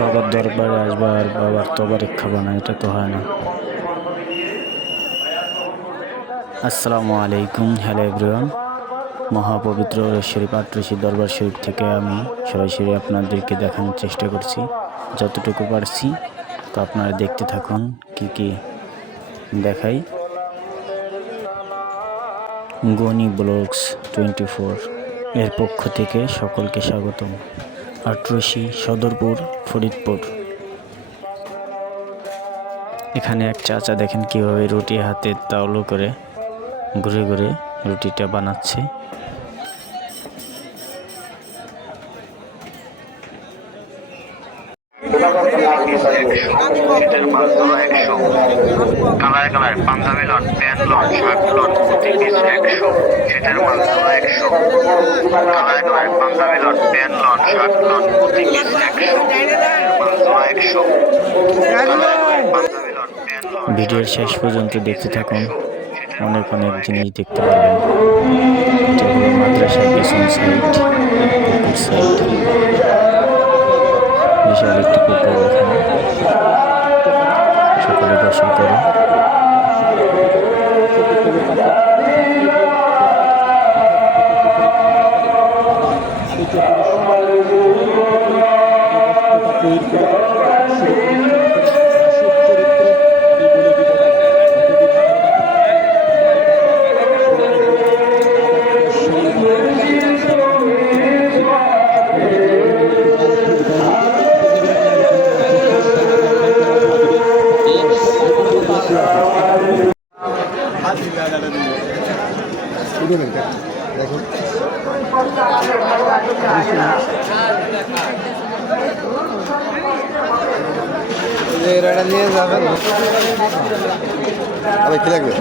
বাবার দরবারে আসবে আর বাবার তবারে খাবো না, এটা তো হয় না। আসসালামু আলাইকুম, হ্যালো এভরিওয়ান। মহাপবিত্র শরীফ আটরশি দরবার শরীফ থেকে আমি সরাসরি আপনাদেরকে দেখানোর চেষ্টা করছি যতটুকু পারছি। তো আপনারা দেখতে থাকুন কি কি দেখাই। গনি ব্লগস 24 এর পক্ষ থেকে সকলকে স্বাগতম। আটরশি সদরপুর, ফরিদপুর। এখানে এক চাচা দেখেন কিভাবে রুটি হাতে তাওলো করে ঘুরে ঘুরে রুটিটা বানাচ্ছে। Colour colour panjabi lawn, pant lawn, shirt lawn, প্রতি পিস 100। শীতের মাল তোলা 100। Colour colour panjabi lawn, pant lawn, shirt lawn, প্রতি পিস 100। মাল তোলা 100। ভিডিওর শেষ পর্যন্ত দেখতে থাকুন, অনেক অনেক জিনিস দেখতে পারবেন। এটা হলো মাদ্রাসার পেছন সাইড, পুকুর সাইড, বিশাল একটি পুকুর। এখানে সকলে গোসল করে। নিয়ে যাবেন আরে কি লাগবে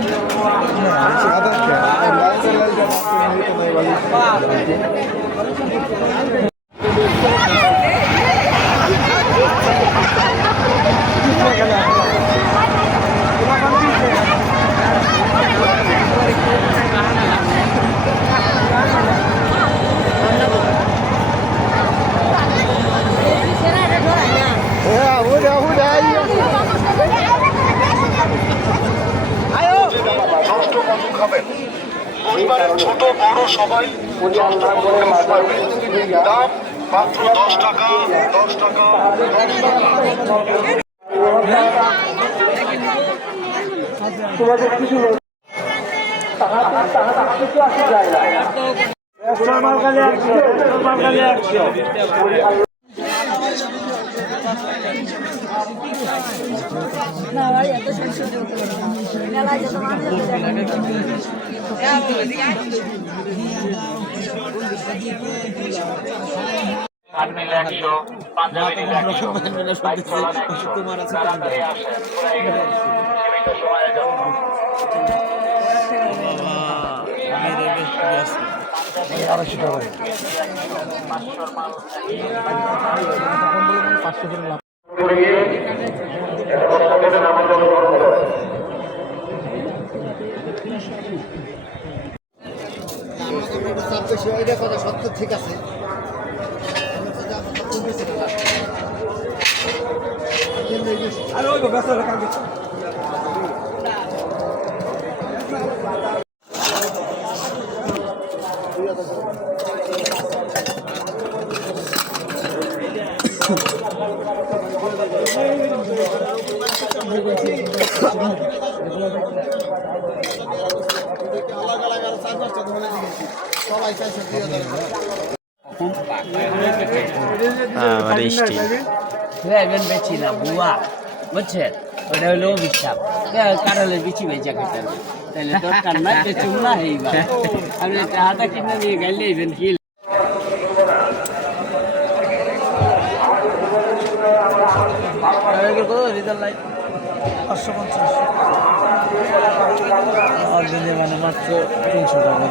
পরিবারের ছোট বড় সবাই দাম মাত্র 10 টাকা, 10 টাকা, 10 টাকা। কথা সত্য ঠিক আছে। বেশি না বুয়া বুঝছেন, ওটা হলো অভিশাপ। কারণে বেশি বেচা খেতে হবে, তাহলে দরকার নাই বেচুন না। এইবার আপনি টাকাটা কিনে নিয়ে গেলে ইভেন কি রিজাল্ট লাইট 550 মানে মাত্র 300 টাকা।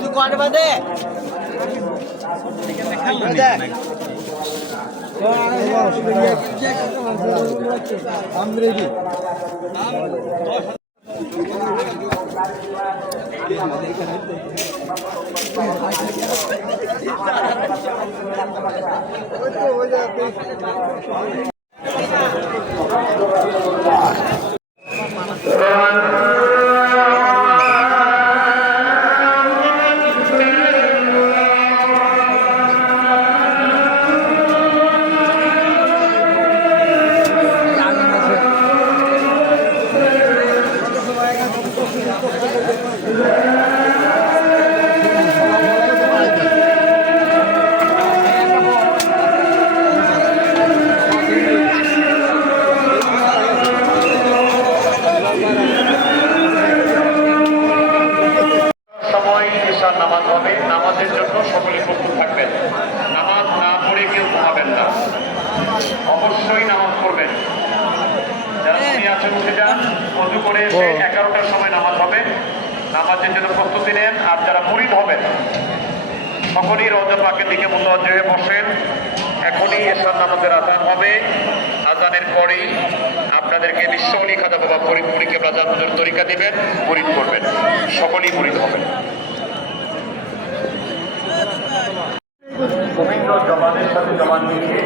তুই কয়টা বাদে নামাজ হবে, নামাজের জন্য সকলে প্রস্তুত থাকবেন। নামাজ না পড়ে কেউ ঘুমাবেন না, অবশ্যই নামাজ পড়বেন। যারা উনি আছেন উঠে যান, অজু করে এসে 11টার সময় নামাজ হবে, নামাজের জন্য প্রস্তুতি নেন। আর যারা মুরিদ হবেন সকলেই রওজা পাকের দিকে মুতাওয়াজ্জিহ হয়ে বসেন। এখনই এশার নামাজের আযান হবে, আযানের পরেই আপনাদেরকে বিশ্বলি খাতা বাবা ফরিদপুরি কেবলা জানানোর তরিকা দিবেন, মুরিদ করবেন, সকলেই মুরিদ হবেন। পবিত্র জবানের সাথে জবান মিলিয়ে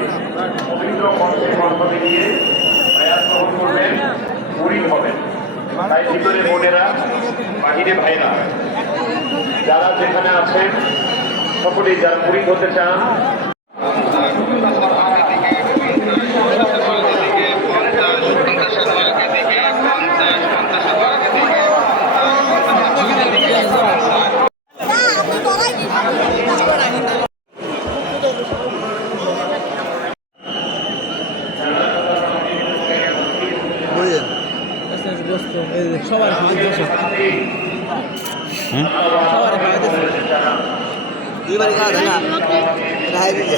পবিত্র কণ্ঠে কণ্ঠ মিলিয়ে আয়াত গ্রহণ করবেন, মুরিদ হবেন। তাই ভিতরে বোনেরা, বাহিরে ভাইরা, যারা যেখানে আছেন সকলেই যারা মুরিদ হতে চান সবার দুইবারই খাওয়া যায় না রায় দিতে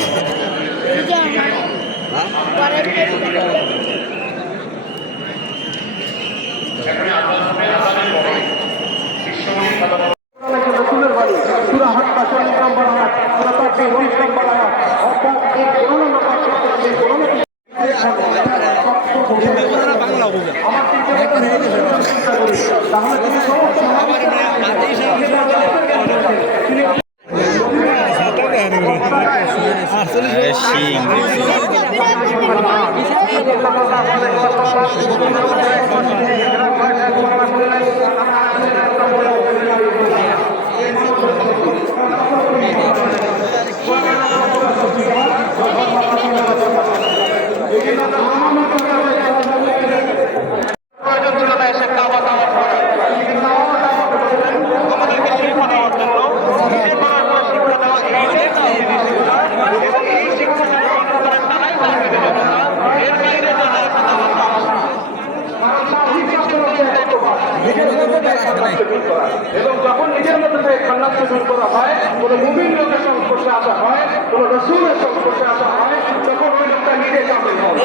এবং যখন নিজের মধ্যে থেকে খান্নাত দূর করা হয়, কোনো মুমিন লোকের সংস্পর্শে আসা হয়, কোনো রাসূলের সংস্পর্শে আসা হয়, তখন ওই লোকটা নিজে কামেল হয়।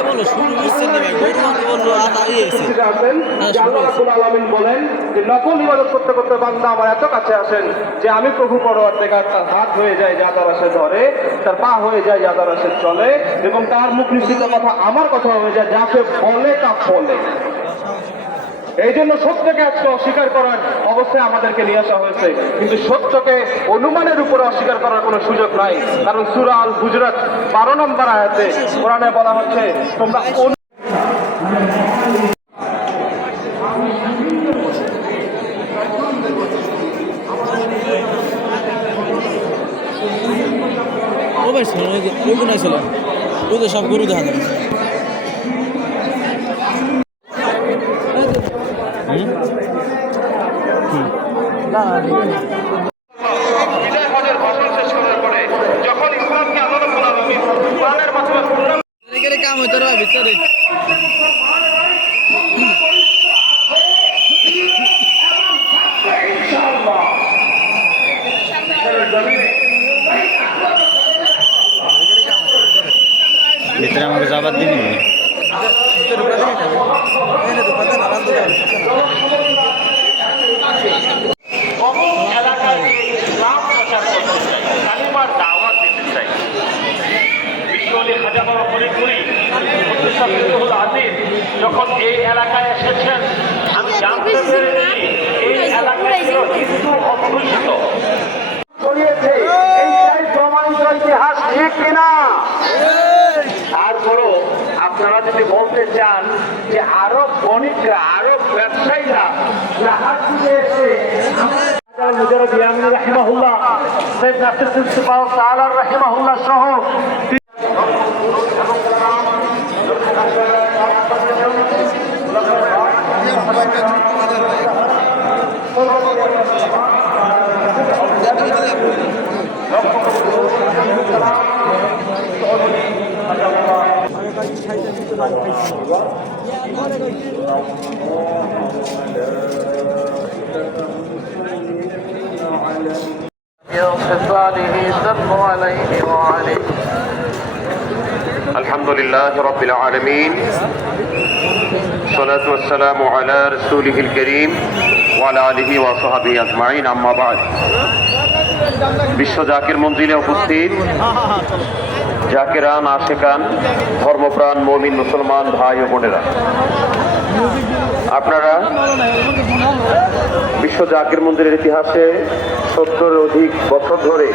আল্লাহ রাব্বুল আলামিন বলেন যে নফল ইবাদত করতে করতে বান্দা আমার এত কাছে আসেন যে আমি প্রভু পরওয়ারদিগার তার হাত হয়ে যায় যাদার আসে ধরে, তার পা হয়ে যায় যাদার আসে চলে, এবং তার মুখ নিঃসৃত কথা আমার কথা হয়ে যায়, যাকে বলে তা ফলে। এই জন্য সত্যকে আজকে অস্বীকার করার অবস্থায় আমাদেরকে নিয়ে আসা হয়েছে, কিন্তু সত্যকে অনুমানের উপরে অস্বীকার করার কোনো সুযোগ নাই। কারণ সূরা আল হুজরাত 12 নম্বর আয়াতে কোরআনে বলা হচ্ছে তোমরা সব গরু দেখা যাচ্ছে। ভিতরে আমাকে জবাব দিবি এলাকায় ইসলাম প্রচার করতে চাই, কালিমার দাওয়াত দিতে চাই। বিশ্বলি খাজা বাবা ফরিদপুরি আজিজ যখন এই এলাকায় এসেছেন, আমি জানতে পেরেছি এই এলাকায় ছিল হিন্দু অধ্যুষিত। এইটাই প্রমাণিত ইতিহাস, ঠিক কিনা? তারপরও আপনারা যদি বলতে চান যে আরব বণিকরা, আরব ব্যবসায়ীরা জাহাজ দিয়ে এসে মুজাররদ ইয়ামিনী রাহিমাহুল্লাহ, সৈয়দ নাসিরউদ্দিন সিপাহ সালার রাহিমাহুল্লাহ সহ الحمد لله رب العالمين الصلاة والسلام على رسوله الكريم وعلى آله وصحبه أجمعين أما بعد বিশ্ব জাকির মঞ্জিলে উপস্থিত জাকিরান, আশিকান, ধর্মপ্রাণ মুমিন মুসলমান ভাই ও বোনেরা, আপনারা বিশ্ব জাকির মন্দিরের ইতিহাসে 70-এর অধিক বছর ধরে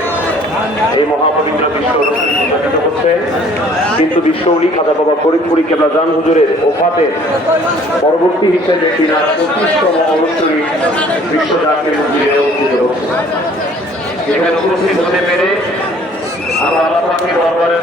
এই মহাপবিত্র বিশ্ব অনুষ্ঠিত হচ্ছে, কিন্তু বিশ্ব উলি খাজা বাবা ফরিদপুরি কেবলা জান হুজুরের ওফাতের পরবর্তী হিসেবে 25তম অনুষ্ঠিত বিশ্ব জাকির মন্দিরে অনুষ্ঠিত হচ্ছে। এখানে উপস্থিত হতে পেরে আমরা আল্লাহ পাকের দরবারে